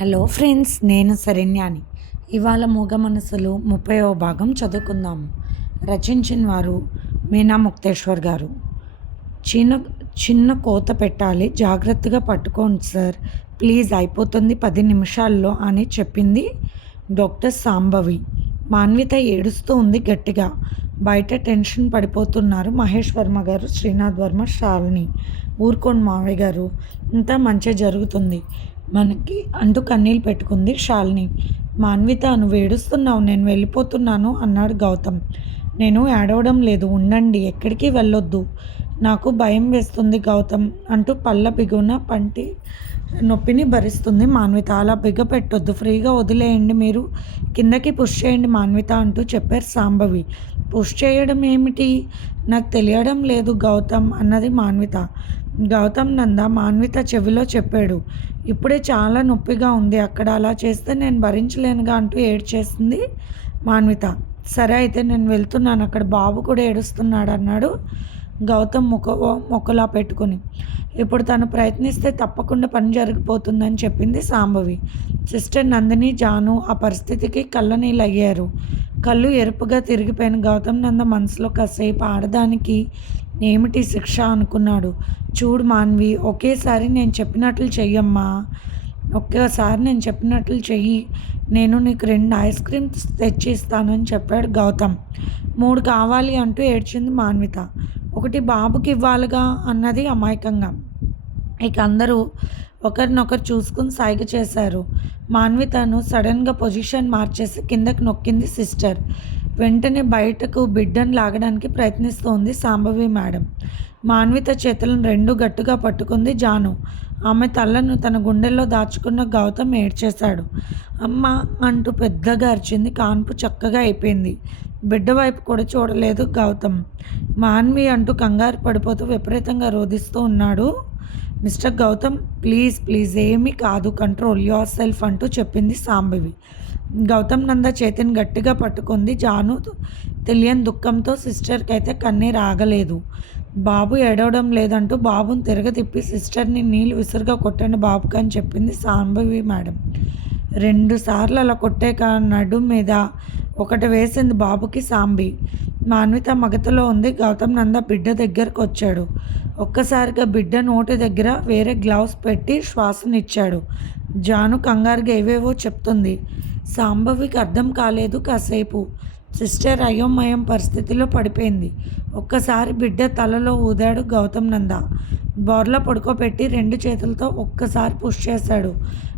Hello friends నేను శరణ్యాని. ఇవాళ మూగ మనసులు ముప్పైవ భాగం చదువుకుందాము. రచించిన వారు మీనా ముక్తేశ్వర్ గారు. చిన్న చిన్న కోత పెట్టాలి జాగ్రత్తగా పట్టుకోండి సార్. ప్లీజ్ అయిపోతుంది పది నిమిషాల్లో అని చెప్పింది డాక్టర్ సాంబవి మాన్విత ఏడుస్తూ ఉంది గట్టిగా. బయట టెన్షన్ పడిపోతున్నారు మహేష్ వర్మ గారు శ్రీనాథ్ వర్మ శాలిని. ఊరుకోండి మావయ్య గారు ఇంత మంచి జరుగుతుంది. మనకి అంటూ కన్నీళ్ళు పెట్టుకుంది శాలిని. మాన్విత నువ్వు ఏడుస్తున్నావు నేను వెళ్ళిపోతున్నాను అన్నాడు గౌతమ్. నేను ఏడవడం లేదు ఉండండి ఎక్కడికి వెళ్ళొద్దు. నాకు భయం వేస్తుంది గౌతమ్ అంటూ పళ్ళ బిగున పంటి నొప్పిని భరిస్తుంది మాన్విత అలా బిగ పెట్టొద్దు ఫ్రీగా వదిలేయండి మీరు కిందకి పుష్ చేయండి మాన్విత అంటూ చెప్పారు సాంబవి. పుష్ చేయడం ఏమిటి? నాకు తెలియడం లేదు గౌతమ్ అన్నది మాన్విత గౌతమ్ నంద మాన్విత చెవిలో చెప్పాడు. ఇప్పుడే చాలా నొప్పిగా ఉంది. అక్కడ అలా చేస్తే నేను భరించలేనుగా అంటూ ఏడ్చేసింది మాన్విత. సరే అయితే నేను వెళ్తున్నాను. అక్కడ బాబు కూడా ఏడుస్తున్నాడు అన్నాడు గౌతమ్ ముఖ మొక్కలా పెట్టుకుని. ఇప్పుడు తను ప్రయత్నిస్తే తప్పకుండా పని జరిగిపోతుందని చెప్పింది సాంబవి. సిస్టర్ నందిని జాను ఆ పరిస్థితికి కళ్ళనీళ్ళు అయ్యారు కళ్ళు ఎరుపుగా తిరిగిపోయిన గౌతమ్ నంద మనసులో కాసేపు ఆడదానికి ఏమిటి శిక్ష అనుకున్నాడు. చూడు మాన్వి ఒకేసారి నేను చెప్పినట్లు చెయ్యమ్మా. ఒక్కసారి నేను చెప్పినట్లు చెయ్యి. నేను నీకు రెండు ఐస్ క్రీమ్స్ తెచ్చిస్తానని చెప్పాడు గౌతమ్. మూడు కావాలి అంటూ ఏడ్చింది మాన్విత. ఒకటి బాబుకి ఇవ్వాలిగా అన్నది అమాయకంగా. ఇక అందరూ ఒకరినొకరు చూసుకుని సైగ చేశారు. మాన్వితను సడన్గా పొజిషన్ మార్చేసి కిందకి నొక్కింది సిస్టర్. వెంటనే బయటకు బిడ్డను లాగడానికి ప్రయత్నిస్తోంది సాంబవి మేడం. మాన్విత చేతులను రెండు గట్టుగా పట్టుకుంది జాను. ఆమె తలను తన గుండెల్లో దాచుకున్న గౌతమ్ ఏడ్చేశాడు. అమ్మ అంటూ పెద్దగా అరిచింది కాన్పు చక్కగా అయిపోయింది. బిడ్డ వైపు కూడా చూడలేదు గౌతమ్. మాన్వి అంటూ కంగారు పడిపోతూ విపరీతంగా రోధిస్తూ ఉన్నాడు. మిస్టర్ గౌతమ్ ప్లీజ్ ప్లీజ్ ఏమీ కాదు కంట్రోల్ యువర్ సెల్ఫ్ అంటూ చెప్పింది సాంబవి. గౌతమ్ నంద చేతిని గట్టిగా పట్టుకుంది. జాను తెలియని దుఃఖంతో సిస్టర్కి అయితే కన్నీరు ఆగలేదు. బాబు ఏడవడం లేదంటూ బాబుని తిరగతిప్పి సిస్టర్ని నీళ్ళు విసురుగా కొట్టండి బాబుకి అని చెప్పింది సాంబవి మేడం. రెండు సార్లు అలా కొట్టాక నడు మీద ఒకటి వేసింది బాబుకి సాంబి. మాన్విత మగతలో ఉంది. గౌతమ్ నంద బిడ్డ దగ్గరకు వచ్చాడు. ఒక్కసారిగా బిడ్డ నోటి దగ్గర వేరే గ్లౌస్ పెట్టి శ్వాసనిచ్చాడు. జాను కంగారుగా ఏవేవో చెప్తుంది. సాంభవికి అర్థం కాలేదు కాసేపు. సిస్టర్ అయోమయం పరిస్థితిలో పడిపోయింది. ఒక్కసారి బిడ్డ తలలో ఊదాడు గౌతమ్ నంద. బోర్లో పడుకోబెట్టి రెండు చేతులతో ఒక్కసారి పుష్ చేశాడు.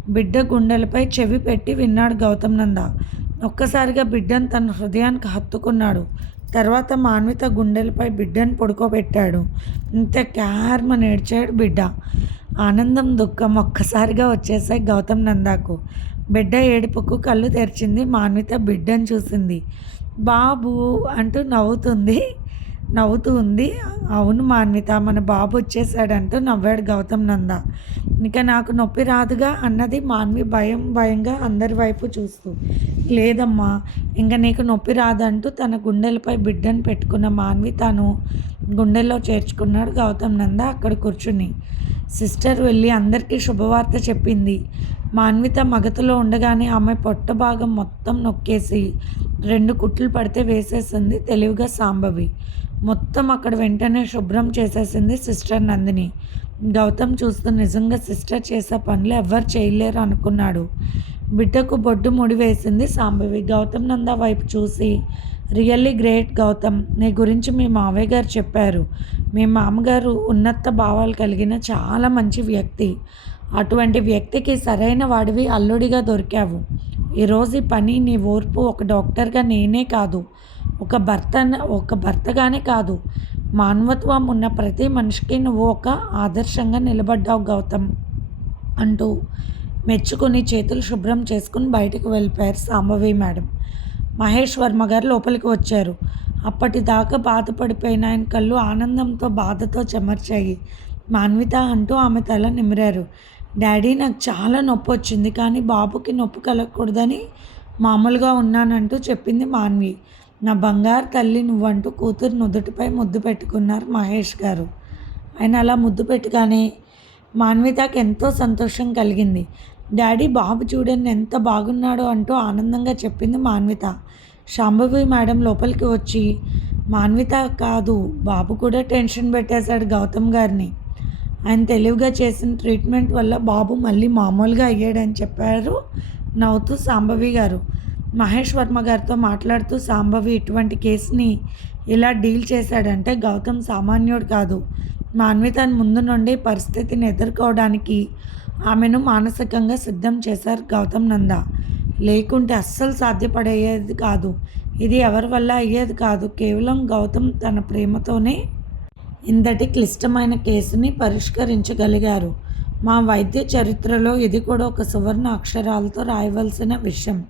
బిడ్డ గుండెలపై చెవి పెట్టి విన్నాడు గౌతమ్ నంద. ఒక్కసారిగా బిడ్డను తన హృదయానికి హత్తుకున్నాడు. తర్వాత మాన్విత గుండెలపై బిడ్డను పడుకోబెట్టాడు. ఇంత క్యార్మ నేడ్చాడు బిడ్డ. ఆనందం దుఃఖం ఒక్కసారిగా వచ్చేసాయి గౌతమ్ నందాకు. బిడ్డ ఏడుపుకు కళ్ళు తెరిచింది మాన్విత బిడ్డను చూసింది. బాబు అంటూ నవ్వుతుంది నవ్వుతూ ఉంది. అవును మాన్విత మన బాబు వచ్చేసాడంటూ నవ్వాడు గౌతమ్ నంద. ఇంకా నాకు నొప్పి రాదుగా అన్నది మాన్వి భయం భయంగా అందరి వైపు చూస్తూ. లేదమ్మా ఇంకా నీకు నొప్పి రాదంటూ తన గుండెలపై బిడ్డను పెట్టుకున్న మాన్వి తను గుండెల్లో చేర్చుకున్నాడు గౌతమ్ నంద అక్కడ కూర్చుని. సిస్టర్ వెళ్ళి అందరికీ శుభవార్త చెప్పింది. మాన్విత మగతలో ఉండగానే ఆమె పొట్ట భాగం మొత్తం నొక్కేసి రెండు కుట్లు పడితే వేసేసింది తెలివిగా సాంబవి. మొత్తం అక్కడ వెంటనే శుభ్రం చేసేసింది సిస్టర్ నందిని. గౌతమ్ చూస్తూ నిజంగా సిస్టర్ చేసే పనులు ఎవ్వరు చేయలేరు అనుకున్నాడు. బిడ్డకు బొడ్డు ముడి వేసింది సాంబవి. గౌతమ్ నంద వైపు చూసి రియల్లీ గ్రేట్ గౌతమ్ నీ గురించి మీ మావయ్య గారు చెప్పారు. మీ మామగారు ఉన్నత భావాలు కలిగిన చాలా మంచి వ్యక్తి. అటువంటి వ్యక్తికి సరైన వాడివి అల్లుడిగా దొరికావు. ఈరోజు ఈ పని నీ ఓర్పు ఒక డాక్టర్గా నేనే కాదు ఒక భర్త ఒక భర్తగానే కాదు. మానవత్వం ఉన్న ప్రతి మనిషికి నువ్వు ఒక ఆదర్శంగా నిలబడ్డావు గౌతమ్ అంటూ మెచ్చుకొని చేతులు శుభ్రం చేసుకుని బయటకు వెళ్ళిపోయారు సాంబవి మేడం. మహేష్ వర్మ గారు లోపలికి వచ్చారు. అప్పటిదాకా బాధపడిపోయిన ఆయన కళ్ళు ఆనందంతో బాధతో చెమర్చాయి. మాన్విత అంటూ ఆమె తల నిమిరారు. డాడీ నాకు చాలా నొప్పి వచ్చింది కానీ బాబుకి నొప్పి కలగకూడదని మామూలుగా ఉన్నానంటూ చెప్పింది మాన్వి. నా బంగారు తల్లి నువ్వంటూ కూతురు నుదుటిపై ముద్దు పెట్టుకున్నారు మహేష్ గారు. ఆయన అలా ముద్దు పెట్టగానే మాన్వితకు ఎంతో సంతోషం కలిగింది. డాడీ బాబు చూడండి ఎంత బాగున్నాడో అంటూ ఆనందంగా చెప్పింది మాన్విత. శాంభవి మేడం లోపలికి వచ్చి మాన్విత కాదు బాబు కూడా టెన్షన్ పెట్టేశాడు గౌతమ్ గారిని. ఆయన తెలివిగా చేసిన ట్రీట్మెంట్ వల్ల బాబు మళ్ళీ మామూలుగా అయ్యాడని చెప్పారు నవ్వుతూ సాంబవి గారు. మహేష్ వర్మ గారితో మాట్లాడుతూ సాంబవి ఇటువంటి కేసుని ఇలా డీల్ చేశాడంటే గౌతమ్ సామాన్యుడు కాదు. మాన్వి తన ముందు నుండి పరిస్థితిని ఎదుర్కోవడానికి ఆమెను మానసికంగా సిద్ధం చేశారు గౌతమ్ నంద. లేకుంటే అస్సలు సాధ్యపడేది కాదు. ఇది ఎవరి వల్ల అయ్యేది కాదు. కేవలం గౌతమ్ తన ప్రేమతోనే ఇంతటి క్లిష్టమైన కేసుని పరిష్కరించగలిగారు. మా వైద్య చరిత్రలో ఇది కూడా ఒక సువర్ణ అక్షరాలతో రాయవలసిన విషయం.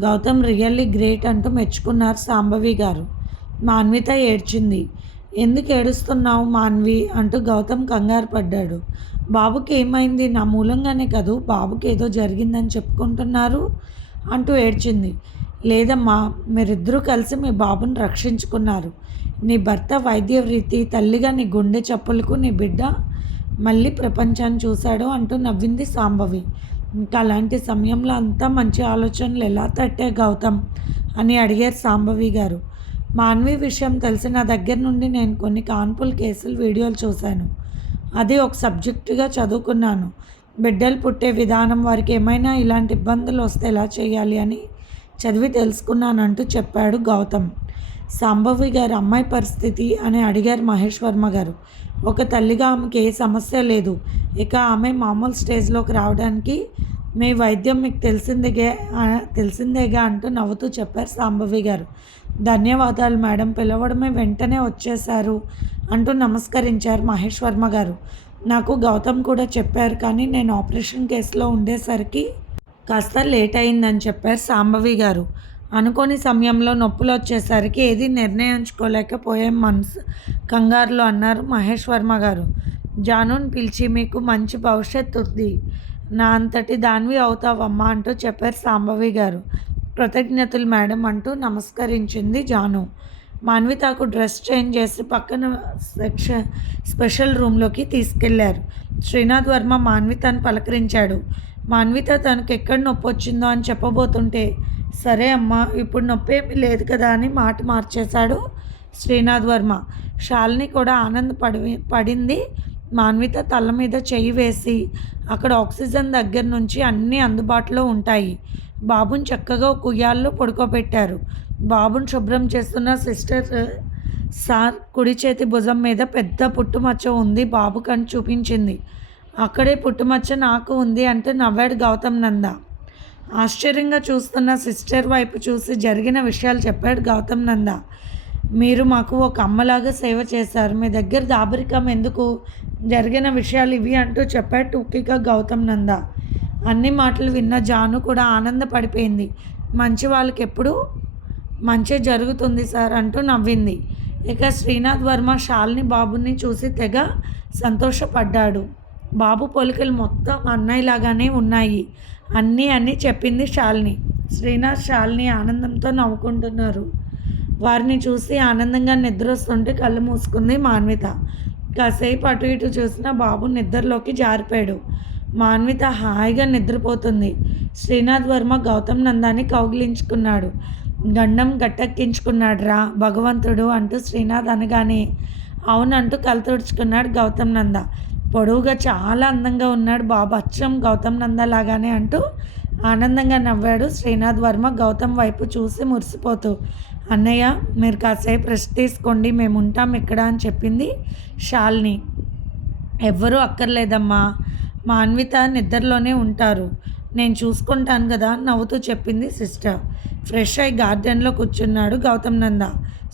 గౌతమ్ రియల్లీ గ్రేట్ అంటూ మెచ్చుకున్నారు సాంబవి గారు. మాన్విత ఏడ్చింది. ఎందుకు ఏడుస్తున్నావు మాన్వి? అంటూ గౌతమ్ కంగారు పడ్డాడు. బాబుకి ఏమైంది? నా మూలంగానే కదూ? బాబుకి ఏదో జరిగిందని చెప్పుకుంటున్నారు? అంటూ ఏడ్చింది. లేదమ్మా మీరిద్దరూ కలిసి మీ బాబుని రక్షించుకున్నారు. నీ భర్త వైద్య తల్లిగా నీ గుండె చప్పులకు నీ బిడ్డ మళ్ళీ ప్రపంచాన్ని చూశాడు అంటూ నవ్వింది సాంబవి. ఇంకా అలాంటి సమయంలో అంతా మంచి ఆలోచనలు ఎలా తట్టే గౌతమ్ అని అడిగారు సాంబవి గారు. మాన్వి విషయం తెలిసి నా దగ్గర నుండి నేను కొన్ని కాన్పుల్ కేసులు వీడియోలు చూశాను. అది ఒక సబ్జెక్టుగా చదువుకున్నాను. బిడ్డలు పుట్టే విధానం వారికి ఏమైనా ఇలాంటి ఇబ్బందులు వస్తే ఎలా చేయాలి అని చదివి తెలుసుకున్నానంటూ చెప్పాడు గౌతమ్. సాంబవి గారి అమ్మాయి పరిస్థితి అని అడిగారు మహేష్ వర్మ గారు. ఒక తల్లిగా ఆమెకి ఏ సమస్య లేదు. ఇక ఆమె మామూలు స్టేజ్లోకి రావడానికి మీ వైద్యం మీకు తెలిసిందిగే తెలిసిందేగా అంటూ నవ్వుతూ చెప్పారు సాంబవి గారు. ధన్యవాదాలు మేడం పిలవడమే వెంటనే వచ్చేశారు అంటూ నమస్కరించారు మహేష్ వర్మ గారు. నాకు గౌతమ్ కూడా చెప్పారు కానీ నేను ఆపరేషన్ కేసులో ఉండేసరికి కాస్త లేట్ అయిందని చెప్పారు సాంబవి గారు. అనుకోని సమయంలో నొప్పులు వచ్చేసరికి ఏది నిర్ణయించుకోలేకపోయే మనసు కంగారులో అన్నారు మహేష్ వర్మ గారు. జానుని పిలిచి మీకు మంచి భవిష్యత్తు ఉంది. నా అంతటి దాన్వి అవుతావమ్మా అంటూ చెప్పారు సాంబవి గారు. కృతజ్ఞతలు మేడం అంటూ నమస్కరించింది జాను. మాన్వితకు డ్రెస్ చేంజ్ చేసి పక్కన సెక్షన్ స్పెషల్ రూమ్లోకి తీసుకెళ్ళారు. శ్రీనాథ్ వర్మ మాన్వితను పలకరించాడు. మాన్విత తనకు ఎక్కడ నొప్పి వచ్చిందో అని చెప్పబోతుంటే సరే అమ్మా ఇప్పుడు నొప్పి ఏమీ లేదు కదా అని మాట మార్చేశాడు శ్రీనాథ్ వర్మ. శాలిని కూడా ఆనందపడి పడింది. మాన్విత తల మీద చెయ్యి వేసి అక్కడ ఆక్సిజన్ దగ్గర నుంచి అన్నీ అందుబాటులో ఉంటాయి. బాబుని చక్కగా కుయ్యాల్లో పడుకోబెట్టారు. బాబుని శుభ్రం చేస్తున్న సిస్టర్ సార్ కుడి చేతి భుజం మీద పెద్ద పుట్టుమచ్చ ఉంది బాబు కని చూపించింది. అక్కడే పుట్టుమచ్చ నాకు ఉంది అంటే నవ్వాడు గౌతమ్ నంద. ఆశ్చర్యంగా చూస్తున్న సిస్టర్ వైపు చూసి జరిగిన విషయాలు చెప్పాడు గౌతమ్ నంద. మీరు మాకు ఒక అమ్మలాగా సేవ చేశారు. మీ దగ్గర దాబరికం ఎందుకు? జరిగిన విషయాలు ఇవి అంటూ చెప్పాడు టూకీగా గౌతమ్ నంద. అన్ని మాటలు విన్న జాను కూడా ఆనందపడిపోయింది. మంచి వాళ్ళకి ఎప్పుడు మంచి జరుగుతుంది సార్ అంటూ నవ్వింది. ఇక శ్రీనాథ్ వర్మ షాల్ని బాబుని చూసి తెగ సంతోషపడ్డాడు. బాబు పోలికలు మొత్తం అన్నయ్యలాగానే ఉన్నాయి. అన్నీ అన్నీ చెప్పింది శాలిని. శ్రీనాథ్ శాలిని ఆనందంతో నవ్వుకుంటున్నారు. వారిని చూసి ఆనందంగా నిద్ర వస్తుంటే కళ్ళు మూసుకుంది మాన్విత. కాసేపు అటు ఇటు చూసిన బాబు నిద్రలోకి జారిపోయాడు. మాన్విత హాయిగా నిద్రపోతుంది. శ్రీనాథ్ వర్మ గౌతమ్ నందాన్ని కౌగిలించుకున్నాడు. గండం గట్టెక్కించుకున్నాడు రా భగవంతుడు అంటూ శ్రీనాథ్ అనగానే అవునంటూ కలతుడుచుకున్నాడు గౌతమ్ నంద. పొడవుగా చాలా అందంగా ఉన్నాడు. బాబు అచ్చం గౌతమ్ నంద లాగానే అంటూ ఆనందంగా నవ్వాడు. శ్రీనాథ్ వర్మ గౌతమ్ వైపు చూసి మురిసిపోతూ అన్నయ్య మీరు కాసేపు రెస్ట్ తీసుకోండి. మేము ఉంటాం ఇక్కడ అని చెప్పింది షాల్ని. ఎవ్వరూ అక్కర్లేదమ్మా. మా అన్విత నిద్రలోనే ఉంటారు. నేను చూసుకుంటాను కదా నవ్వుతూ చెప్పింది సిస్టర్. ఫ్రెష్ అయి గార్డెన్లో కూర్చున్నాడు గౌతమ్ నంద.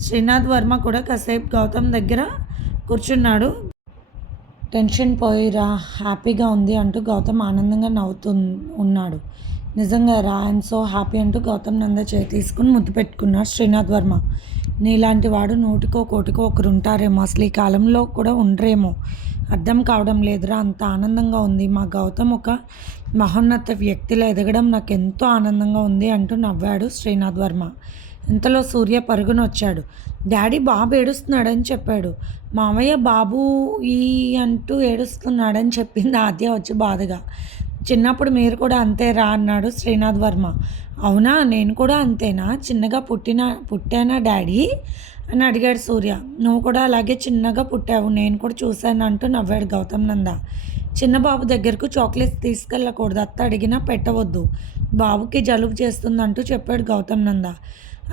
శ్రీనాథ్ వర్మ కూడా కాసేపు గౌతమ్ దగ్గర కూర్చున్నాడు. టెన్షన్ పోయిరా హ్యాపీగా ఉంది అంటూ గౌతమ్ ఆనందంగా నవ్వుతూ ఉన్నాడు. నిజంగా రా ఐఎమ్ సో హ్యాపీ అంటూ గౌతమ్ నంద చేయి తీసుకుని ముద్దు పెట్టుకున్నాడు శ్రీనాథ్ వర్మ. నీలాంటి వాడు నూటికో కోటికో ఒకరు ఉంటారేమో అసలు ఈ కాలంలో కూడా ఉండరేమో. అర్థం కావడం లేదురా అంత ఆనందంగా ఉంది. మా గౌతమ్ ఒక మహోన్నత వ్యక్తిలో ఎదగడం నాకు ఎంతో ఆనందంగా ఉంది అంటూ నవ్వాడు శ్రీనాథ్ వర్మ. ఇంతలో సూర్య పరుగున వచ్చాడు డాడీ బాబు ఏడుస్తున్నాడని చెప్పాడు. మామయ్య బాబు ఈ అంటూ ఏడుస్తున్నాడని చెప్పింది ఆద్య వచ్చి బాధగా. చిన్నప్పుడు మీరు కూడా అంతేరా అన్నాడు శ్రీనాథ్ వర్మ. అవునా నేను కూడా అంతేనా? చిన్నగా పుట్టిన పుట్టానా డాడీ? అని అడిగాడు సూర్య. నువ్వు కూడా అలాగే చిన్నగా పుట్టావు. నేను కూడా చూశాను అంటూ నవ్వాడు గౌతమ్ నంద. చిన్న బాబు దగ్గరకు చాక్లెట్స్ తీసుకెళ్ళకూడదు. అత్త అడిగినా పెట్టవద్దు. బాబుకి జలుబు చేస్తుందంటూ చెప్పాడు గౌతమ్ నంద.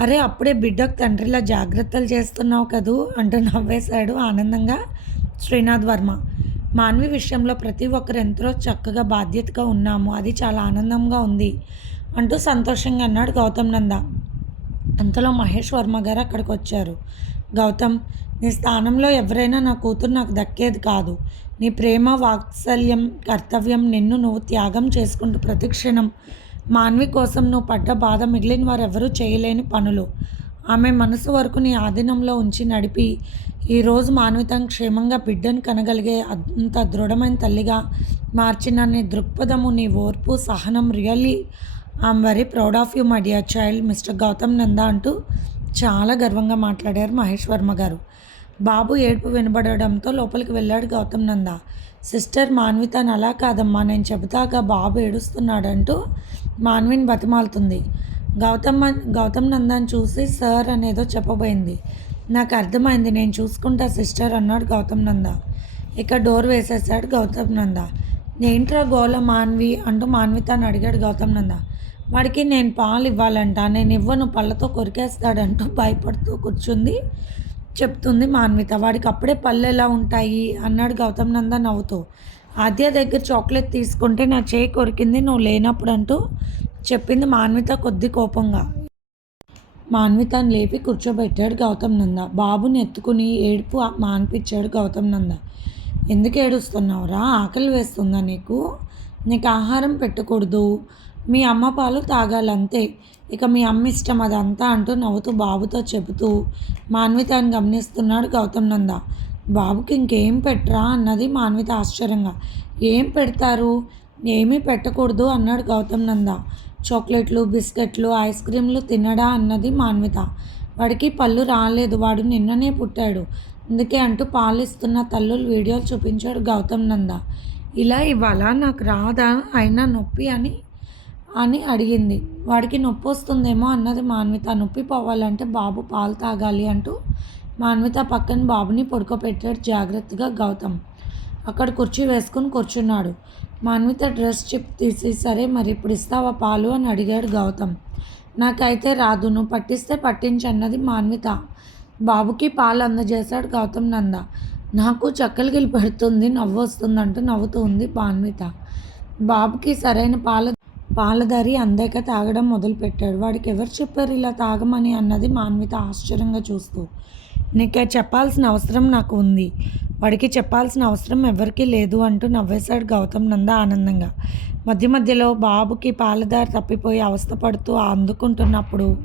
అరే అప్పుడే బిడ్డకు తండ్రిలా జాగ్రత్తలు చేస్తున్నావు కదూ అంటూ నవ్వేశాడు ఆనందంగా శ్రీనాథ్ వర్మ. మాన్వి విషయంలో ప్రతి ఒక్కరు ఎంతో చక్కగా బాధ్యతగా ఉన్నాము. అది చాలా ఆనందంగా ఉంది అంటూ సంతోషంగా అన్నాడు గౌతమ్ నంద. అంతలో మహేష్ వర్మ గారు అక్కడికి వచ్చారు. గౌతమ్ నీ స్థానంలో ఎవరైనా నా కూతురు నాకు దక్కేది కాదు. నీ ప్రేమ వాత్సల్యం కర్తవ్యం నిన్ను నువ్వు త్యాగం చేసుకుంటూ ప్రతిక్షణం మాన్వి కోసం నువ్వు పడ్డ బాధ మిగిలిన వారెవరూ చేయలేని పనులు. ఆమె మనసు వరకు నీ ఆధీనంలో ఉంచి నడిపి ఈరోజు మానవితం క్షేమంగా బిడ్డను కనగలిగే అంత దృఢమైన తల్లిగా మార్చిన నీ దృక్పథము నీ ఓర్పు సహనం really I'm very proud of you my dear child mister Gautam Nanda అంటూ చాలా గర్వంగా మాట్లాడారు మహేష్ వర్మ గారు. బాబు ఏడుపు వినబడడంతో లోపలికి వెళ్ళాడు గౌతమ్ నంద. సిస్టర్ మాన్వితను అలా కాదమ్మా నేను చెబుతాగా బాబు ఏడుస్తున్నాడంటూ మాన్విని బతిమాలుతుంది. గౌతమ్ గౌతమ్ నందాన్ని చూసి సార్ అనేదో చెప్పబోయింది. నాకు అర్థమైంది నేను చూసుకుంటా సిస్టర్ అన్నాడు గౌతమ్ నంద. ఇక డోర్ వేసేసాడు గౌతమ్ నంద. ఏంట్రా గోల మాన్వి అంటూ మాన్వితాన్ని అడిగాడు గౌతమ్ నంద. వాడికి నేను పాలు ఇవ్వాలంట నేను ఇవ్వను పళ్ళతో కొరికేస్తాడంటూ భయపడుతూ కూర్చుంది చెప్తుంది మాన్విత వాడికి అప్పుడే పళ్ళు ఎలా ఉంటాయి? అన్నాడు గౌతమ్ నంద నవ్వుతూ. ఆద్య దగ్గర చాక్లెట్ తీసుకుంటే నా చేయి కొరికింది నువ్వు లేనప్పుడు అంటూ చెప్పింది మాన్విత కొద్ది కోపంగా. మాన్వితను లేపి కూర్చోబెట్టాడు గౌతమ్ నంద. బాబుని ఎత్తుకుని ఏడుపు మాన్పించాడు గౌతమ్ నంద. ఎందుకు ఏడుస్తున్నావురా ఆకలి వేస్తుందా నీకు? నీకు ఆహారం పెట్టకూడదు. మీ అమ్మ పాలు తాగాలంతే. ఇక మీ అమ్మ ఇష్టం అదంతా అంటూ నవ్వుతూ బాబుతో చెబుతూ మాన్వితాన్ని గమనిస్తున్నాడు గౌతమ్ నంద. బాబుకి ఇంకేం పెట్టరా? అన్నది మాన్విత ఆశ్చర్యంగా. ఏం పెడతారు? ఏమీ పెట్టకూడదు అన్నాడు గౌతమ్ నంద. చాక్లెట్లు బిస్కెట్లు ఐస్ క్రీమ్లు తినడా? అన్నది మాన్విత వాడికి పళ్ళు రాలేదు. వాడు నిన్ననే పుట్టాడు. అందుకే అంటూ పాలిస్తున్న తల్లులు వీడియోలు చూపించాడు గౌతమ్ నంద. ఇలా ఇవాళ నాకు రాదా? అయినా నొప్పి అని అని అడిగింది. వాడికి నొప్పి వస్తుందేమో అన్నది మాన్విత. నొప్పి పోవాలంటే బాబు పాలు తాగాలి అంటూ మాన్విత పక్కన బాబుని పడుకోబెట్టాడు జాగ్రత్తగా గౌతమ్. అక్కడ కుర్చీ వేసుకుని కూర్చున్నాడు. మాన్విత డ్రెస్ చిప్ తీసి సరే మరి ఇప్పుడు ఇస్తావా పాలు? అని అడిగాడు గౌతమ్. నాకైతే రాదు. నువ్వు పట్టిస్తే పట్టించన్నది మాన్విత. బాబుకి పాలు అందజేశాడు గౌతమ్ నంద. నాకు చక్కలు గిలి పెడుతుంది నవ్వు వస్తుందంటూ నవ్వుతూ ఉంది మాన్విత. బాబుకి సరైన పాలు పాలదారి అందాక తాగడం మొదలుపెట్టాడు. వాడికి ఎవరు చెప్పారు ఇలా తాగమని అన్నది మాన్విత ఆశ్చర్యంగా చూస్తూ. నీకు చెప్పాల్సిన అవసరం నాకు ఉంది. వాడికి చెప్పాల్సిన అవసరం ఎవరికీ లేదు అంటూ నవ్వేశాడు గౌతమ్ నంద ఆనందంగా. మధ్య మధ్యలో బాబుకి పాలదారి తప్పిపోయి అవస్థపడుతూ అందుకుంటున్నప్పుడు